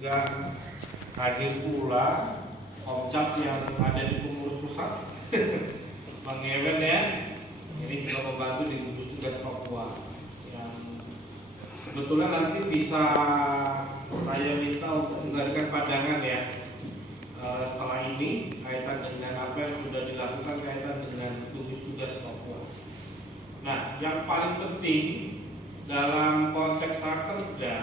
Dan hadir pula Komcap yang ada di pengurus pusat Bang Ewen ya. Ini juga membantu di gugus tugas Papua yang sebetulnya nanti bisa saya minta untuk memberikan pandangan ya setelah ini kaitan dengan apa yang sudah dilakukan kaitan dengan gugus tugas Papua. Nah, yang paling penting dalam konteks kerja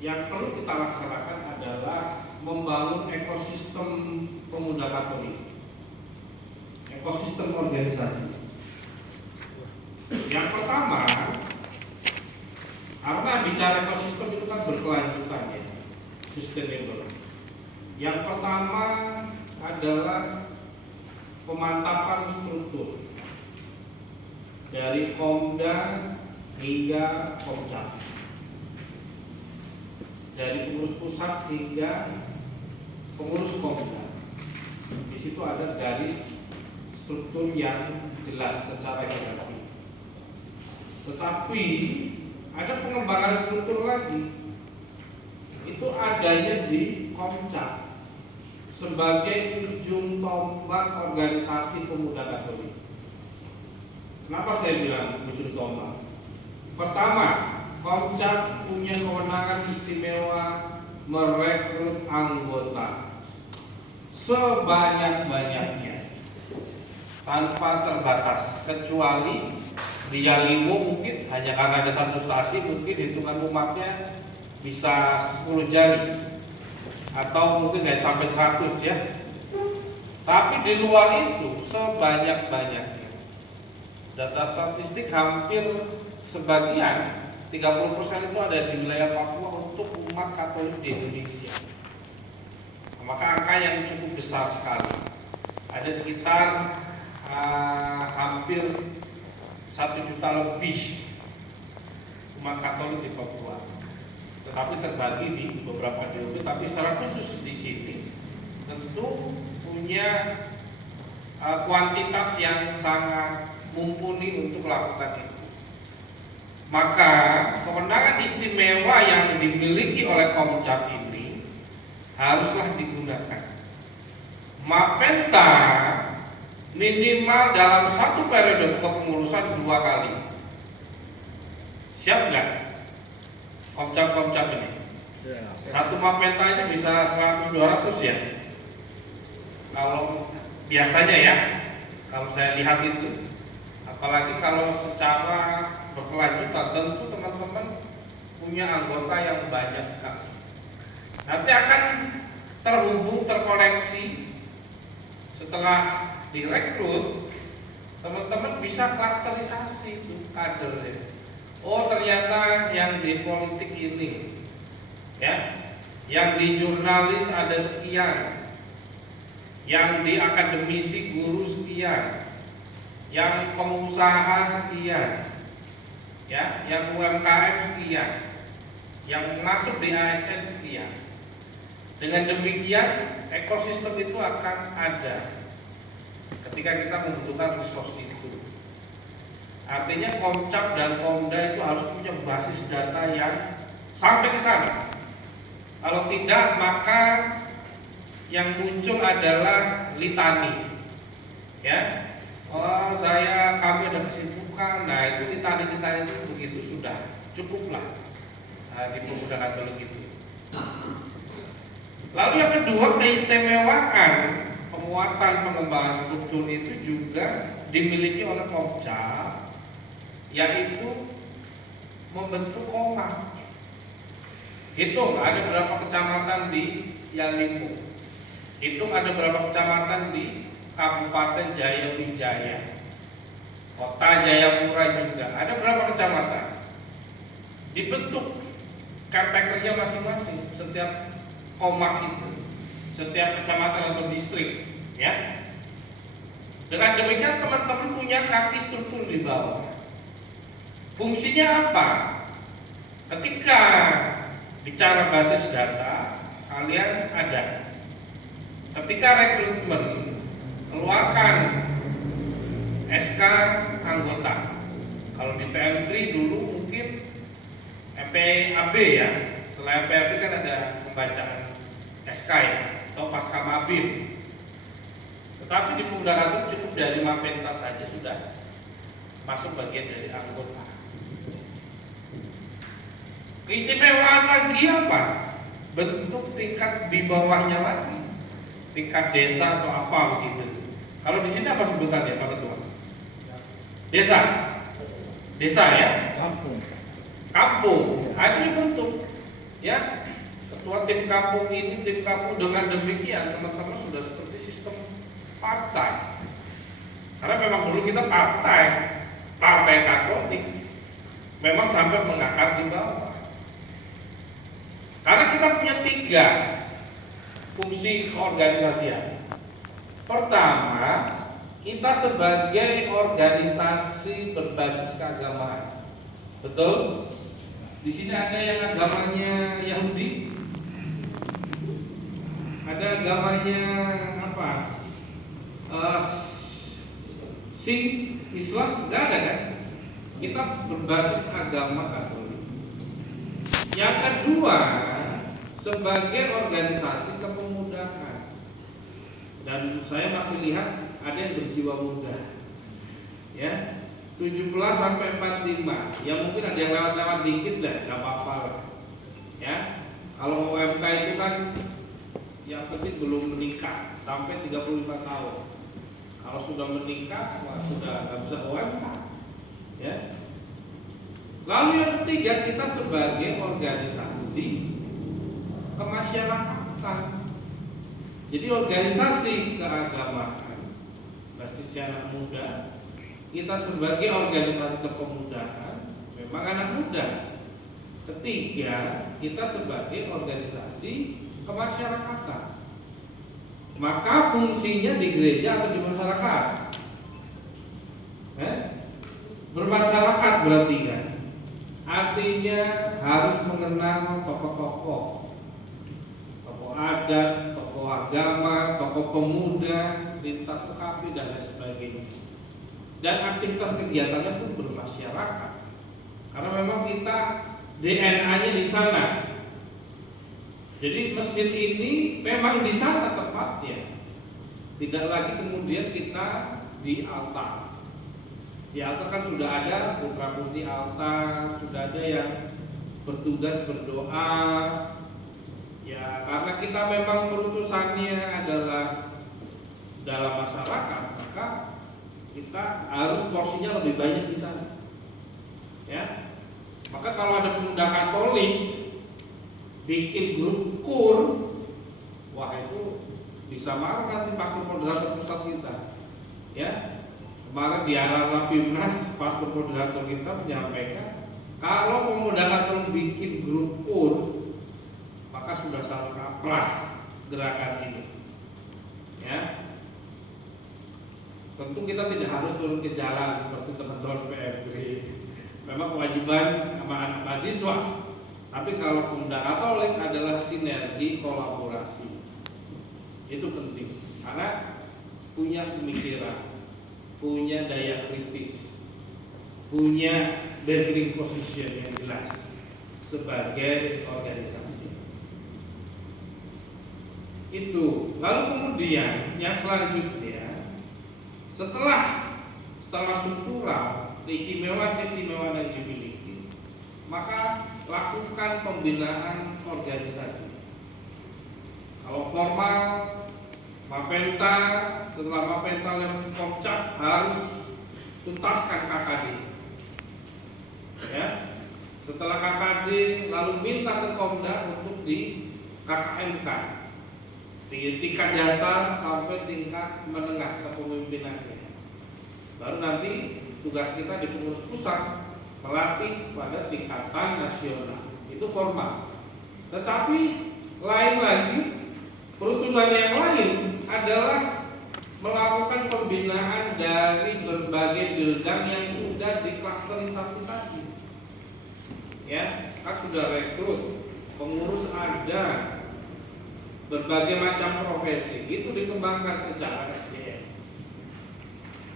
yang perlu kita laksanakan adalah membangun ekosistem pemuda Katolik, ekosistem organisasi. Yang pertama, karena bicara ekosistem itu kan berkelanjutan ya, sustainable. Yang pertama adalah pemantapan struktur dari Komda hingga Komcap, dari pengurus pusat hingga pengurus Komda. Di situ ada garis struktur yang jelas secara hierarki. Tetapi ada pengembangan struktur lagi. Itu adanya di Komcap sebagai ujung tombak organisasi pemuda Katolik. Kenapa saya bilang ujung tombak? Pertama, Komcap punya kewenangan istimewa merekrut anggota sebanyak-banyaknya tanpa terbatas, kecuali di Yalimo mungkin hanya karena ada satu stasi, mungkin hitungan umatnya bisa 10 jari atau mungkin nggak sampai 100 ya. Tapi di luar itu sebanyak-banyaknya. Data statistik hampir sebagian 30% itu ada di wilayah Papua untuk umat Katolik di Indonesia. Maka angka yang cukup besar sekali. Ada sekitar hampir 1 juta lebih umat Katolik di Papua. Tetapi terbagi di beberapa DOP. Tapi secara khusus di sini tentu punya kuantitas yang sangat mumpuni untuk melakukan itu. Maka kewenangan istimewa yang dimiliki oleh Komcap ini haruslah digunakan. Mapenta minimal dalam satu periode kepengurusan 2 kali. Siap nggak? Komcap ini. Satu mapenta aja bisa 100-200 ya. Kalau biasanya ya, kalau saya lihat itu. Apalagi kalau secara berkelanjutan, tentu teman-teman punya anggota yang banyak sekali. Nanti akan terhubung, terkoneksi. Setelah direkrut, teman-teman bisa klasterisasi itu kadernya. Oh, ternyata yang di politik ini, ya, yang di jurnalis ada sekian, yang di akademisi guru sekian, yang pengusaha sekian, ya, yang UMKM sekian, yang masuk di ASN sekian. Dengan demikian ekosistem itu akan ada ketika kita membutuhkan resource itu. Artinya Komcap dan Komda itu harus punya basis data yang sampai ke sana. Kalau tidak, maka yang muncul adalah litani, ya. Oh, kami ada kesibukan. Nah, itu litani-litani itu begitu sudah cukuplah di pemuda Katolik itu. Lalu yang kedua, keistimewaan penguatan pengembangan struktur itu juga dimiliki oleh Komcap, yaitu membentuk Komar. Hitung ada berapa kecamatan di Yalimo, hitung ada berapa kecamatan di Kabupaten Jayawijaya, Kota Jayapura juga ada berapa kecamatan. Dibentuk caretakernya masing-masing setiap Komar itu, setiap kecamatan atau distrik, ya. Dengan demikian teman-teman punya kaki struktur di bawah. Fungsinya apa? Ketika bicara basis data, kalian ada. Ketika rekrutmen, keluarkan SK anggota. Kalau di PM3 dulu mungkin PAB ya, Setelah MPRD kan ada pembacaan SK ya, atau pasca mabim. Tetapi di Pemuda Agung cukup dari Mapenta saja sudah masuk bagian dari anggota. Keistimewaan lagi apa? Bentuk tingkat di bawahnya lagi, tingkat desa atau apa begitu. Kalau di sini apa sebutannya Pak Ketua? Desa, desa ya, kampung. Nah, itu dibentuk, ya. Ketua tim kampung ini, tim kampung dengan demikian teman-teman sudah seperti sistem partai. Karena memang dulu kita partai Katolik, memang sampai mengakar di bawah. Karena kita punya 3 fungsi keorganisasian. Pertama, kita sebagai organisasi berbasis keagamaan. Betul? Di sini ada yang agamanya Yahudi, ada agamanya apa? Sikh, Islam, nggak ada kan? Kita berbasis agama Katolik. Yang kedua, sebagai organisasi kepemudaan. Dan saya masih lihat ada yang berjiwa muda, ya, 17 sampai 45. Ya mungkin ada yang lewat-lewat dikit lah, nggak apa-apa lah. Ya, kalau UMK itu kan yang penting belum menikah sampai 35 tahun. Kalau sudah menikah, wah, sudah nggak bisa UMK. Ya. Lalu yang ketiga, kita sebagai organisasi kemasyarakatan. Jadi organisasi keagamaan basisnya anak muda, kita sebagai organisasi kepemudaan memang anak muda. Ketiga, kita sebagai organisasi kemasyarakatan. Maka fungsinya di gereja atau di masyarakat? Bermasyarakat berarti kan? Artinya harus mengenal tokoh-tokoh adat, tokoh agama, tokoh pemuda, lintas UKP dan lain sebagainya. Dan aktivitas kegiatannya pun bermasyarakat. Karena memang kita DNA-nya di sana. Jadi mesin ini memang di sana tempatnya. Tidak lagi kemudian kita di altar. Di altar kan sudah ada putra-putri altar, sudah ada yang bertugas berdoa. Ya, karena kita memang perutusannya adalah dalam masyarakat, maka kita harus porsinya lebih banyak di sana. Ya. Maka kalau ada pemuda Katolik bikin grup kur, wah itu bisa marah nanti pastor moderator pusat kita. Ya. Kemarin di arah Rapimnas pastor moderator kita menyampaikan kalau pemuda Katolik bikin grup kur, maka sudah salah kaprah gerakan ini. Ya. Tentu kita tidak harus turun ke jalan seperti teman-teman PMB. Memang kewajiban sama anak mahasiswa. Tapi kalau pemuda Katolik adalah sinergi kolaborasi. Itu penting karena punya pemikiran, punya daya kritis, punya bargaining position yang jelas sebagai organisasi. Itu. Lalu kemudian yang selanjutnya setelah struktural keistimewaan yang dimiliki, maka lakukan pembinaan organisasi. Kalau formal Mapenta, setelah Mapenta lewat Komcap harus tuntaskan KKD. Ya. Setelah KKD lalu minta ke Komda untuk di KKMK. Di tingkat dasar sampai tingkat menengah kepemimpinannya. Baru nanti tugas kita di pengurus pusat melatih pada tingkatan nasional. Itu formal. Tetapi lain lagi, perutusan yang lain adalah melakukan pembinaan dari berbagai bidang yang sudah diklasterisasi tadi. Ya, kan sudah rekrut, pengurus ada, berbagai macam profesi itu dikembangkan secara SDM.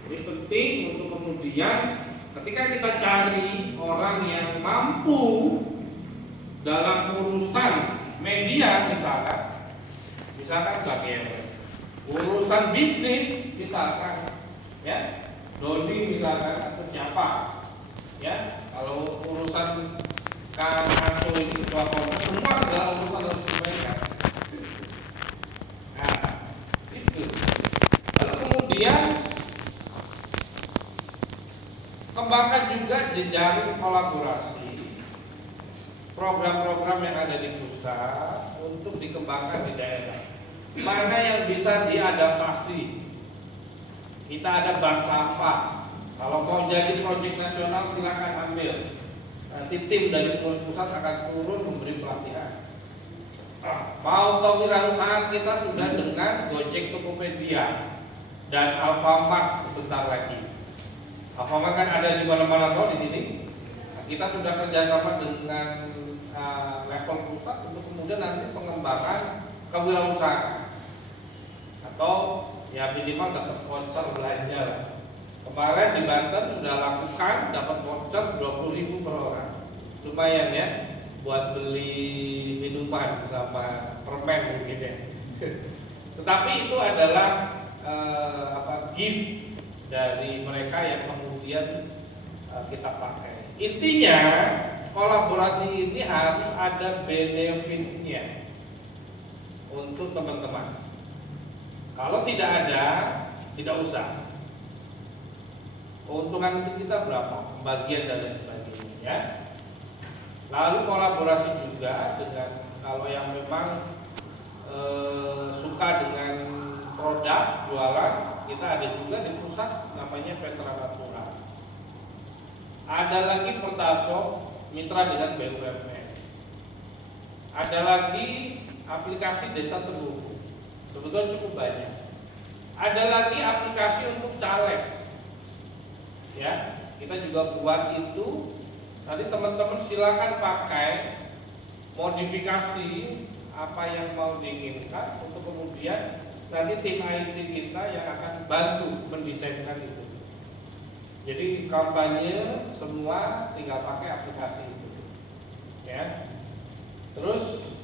Ini penting untuk kemudian ketika kita cari orang yang mampu dalam urusan media misalkan bagian urusan bisnis misalkan, ya Dodi misalkan atau siapa, ya kalau urusan Kang Aso ini ketua komnas, semua adalah urusan harus dimainkan. Nah, itu. Lalu kemudian kembangkan juga jejaring kolaborasi program-program yang ada di pusat untuk dikembangkan di daerah. Mana yang bisa diadaptasi? Kita ada bank sampah. Kalau mau jadi proyek nasional silakan ambil. Nanti tim dari pengurus pusat akan turun memberi pelatihan. Mau kewirausahaan kita sudah dengan Gojek, Tokopedia dan Alfamart sebentar lagi. Alfamart kan ada di mana-mana di sini. Nah, kita sudah kerjasama dengan level pusat untuk kemudian nanti pengembangan kewirausahaan atau ya minimal dapat voucher belanja. Kemarin di Banten sudah lakukan dapat voucher 20.000 per orang. Lumayan ya buat beli minuman sama permen mungkin ya. Tetapi itu adalah gift dari mereka yang kemudian kita pakai. Intinya kolaborasi ini harus ada benefitnya untuk teman-teman. Kalau tidak ada, tidak usah. Keuntungan itu kita berapa? Pembagian dan lain sebagainya ya. Lalu kolaborasi juga dengan kalau yang memang suka dengan produk jualan, kita ada juga di pusat namanya Petra Natura. Ada lagi Pertasop mitra dengan BUMN. Ada lagi aplikasi Desa Terhubung. Sebetulnya cukup banyak. Ada lagi aplikasi untuk caleg. Ya, kita juga buat itu. Nanti teman-teman silakan pakai modifikasi apa yang mau diinginkan untuk kemudian nanti tim IT kita yang akan bantu mendesainkan itu. Jadi kampanye semua tinggal pakai aplikasi itu. Ya. Terus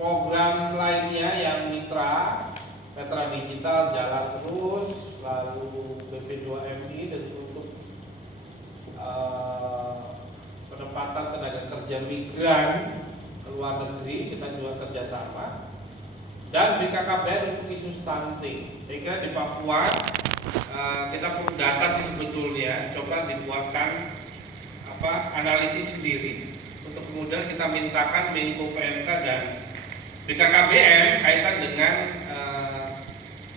program lainnya yang mitra Petra Digital jalan terus, lalu BP2MI dan untuk penempatan tenaga kerja migran ke luar negeri kita juga kerjasama, dan BKKBN untuk isu stunting. Saya kira di Papua kita perlu data sih sebetulnya, coba dibuatkan analisis sendiri untuk kemudian kita mintakan Menko PMK dan BKKBN kaitan dengan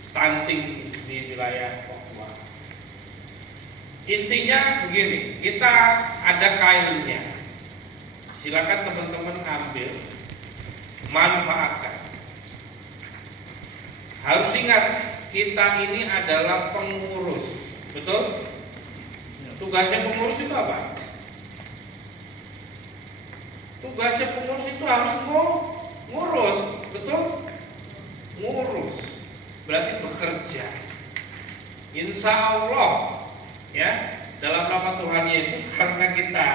stunting di wilayah Papua. Intinya begini, kita ada kailnya. Silakan teman-teman ambil, manfaatkan. Harus ingat, kita ini adalah pengurus, betul? Tugasnya pengurus itu apa? Tugasnya pengurus itu harus ngurus, betul? Ngurus, berarti bekerja. Insya Allah, ya, dalam nama Tuhan Yesus, karena kita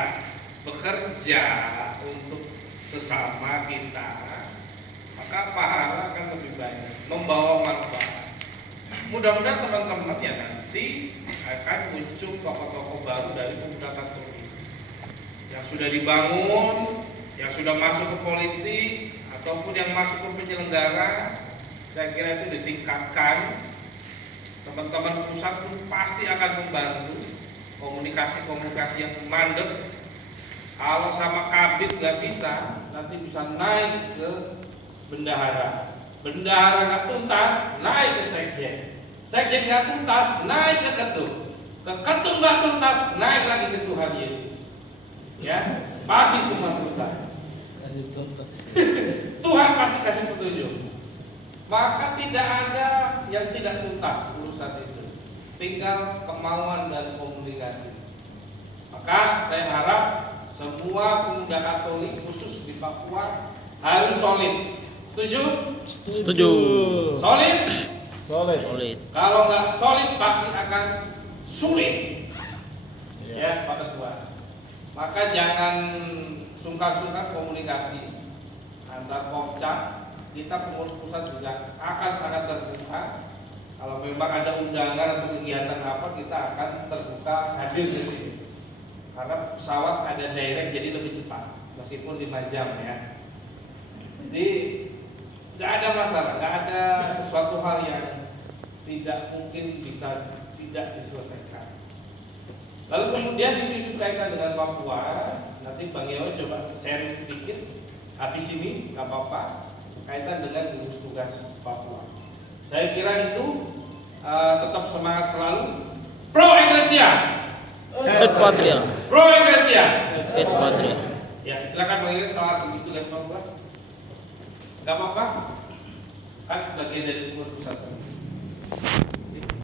bekerja untuk sesama kita, maka pahala akan lebih banyak, membawa manfaat. Mudah-mudahan teman-teman ya nanti akan muncul tokoh-tokoh baru dari pemuda Katolik yang sudah dibangun, yang sudah masuk ke politik ataupun yang masuk ke penyelenggara. Saya kira itu ditingkatkan. Teman-teman pusat pun pasti akan membantu komunikasi yang mandek. Kalau sama kabit nggak bisa, nanti bisa naik ke bendahara. Bendahara nggak tuntas, naik ke sekjen. Sekjen nggak tuntas, naik ke ketum. Ke ketum nggak tuntas, naik lagi ke Tuhan Yesus. Ya, pasti semua selesai. Tuhan pasti kasih petunjuk. Maka tidak ada yang tidak tuntas urusan itu. Tinggal kemauan dan komunikasi. Maka saya harap semua pemuda Katolik khusus di Papua harus solid. Setuju? Setuju. Solid? Solid. Kalau nggak solid pasti akan sulit. Ya, Pak Ketua. Maka jangan sungkan-sungkan komunikasi antar Popca, kita pengurus pusat juga akan sangat terbuka. Kalau memang ada undangan atau kegiatan apa, kita akan terbuka hadir di sini. Karena pesawat ada direct jadi lebih cepat, meskipun 5 jam ya. Jadi nggak ada masalah, nggak ada sesuatu hal yang tidak mungkin bisa tidak diselesaikan. Lalu kemudian isu-isu kaitan dengan Papua, nanti Bang Yeo coba sharing sedikit. Habis ini nggak apa-apa, kaitan dengan gugus tugas Papua. Saya kira itu tetap semangat selalu. Pro Eklesia. Et Patria. Pro Eklesia. Et Patria. Ya, silakan Bang Yeo soal gugus tugas Papua. Nggak apa-apa, kan bagian dari gugus tugas.